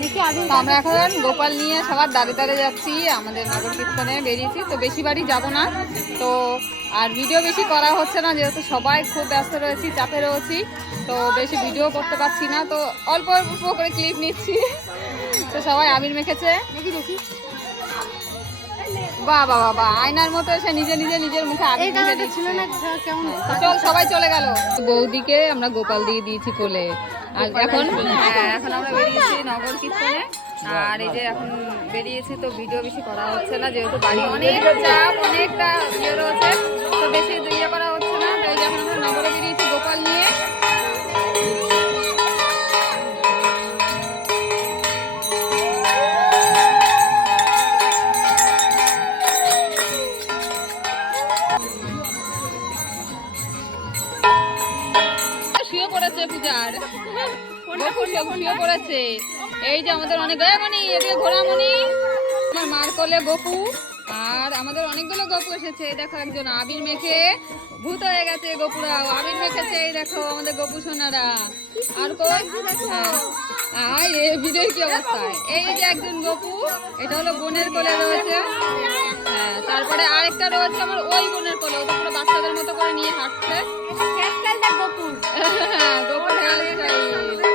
আমরা এখন গোপাল নিয়ে সবার দাঁড়ে দাঁড়ে যাচ্ছি, আমাদের নগর কীর্তনে বেরিয়েছি। তো বেশি বাড়ি যাব না, তো আর ভিডিও বেশি করা হচ্ছে না, যেহেতু সবাই খুব ব্যস্ত রয়েছি, চাপে রয়েছি, তো বেশি ভিডিও করতে পারছি না। তো অল্প অল্প করে ক্লিপ নিচ্ছি। তো সবাই আবির মেখেছে, বাহ বাহ বাহ, আয়নার মতো এসে নিজে নিজে নিজের মুখে আবির মেখে দিচ্ছিল না। চল সবাই চলে গেল। বৌদিকে আমরা গোপাল দিয়ে দিয়েছি কোলে, আর এখন এখন আমরা বেরিয়েছি নগর কীর্তনে। আর এই যে এখন বেরিয়েছি, তো ভিডিও বেশি করা হচ্ছে না, যেহেতু বাড়ি অনেক চাপ, অনেকটা ইয়ে রয়েছে, তো বেশি ইয়ে করা হচ্ছে না। এই যে এখন আমরা নগরে বেরিয়েছি গোপাল নিয়ে। শুয়ে পড়েছে পূজার, শুয়ে পড়েছে। এই যে আমাদের অনেক গয়ামণি, এদিকে ঘোড়ামণি, আমার মার কোলে গপু, আর আমাদের অনেকগুলো গপু এসেছে। দেখো একজন আবির মেখে ভূত হয়ে গেছে, গপুরা আবির মেখেছে। এই দেখো আমাদের গপু সোনারা। আর কই ভিডিওর কি অবস্থা, এই যে একজন গপু, এটা হলো বোনের কোলে রয়েছে। হ্যাঁ, তারপরে আরেকটা রয়েছে আমার ওই বোনের কোলে, ওটা পুরো বাচ্চাদের মতো করে নিয়ে হাঁটছে। গপুর হেয়ার স্টাইল।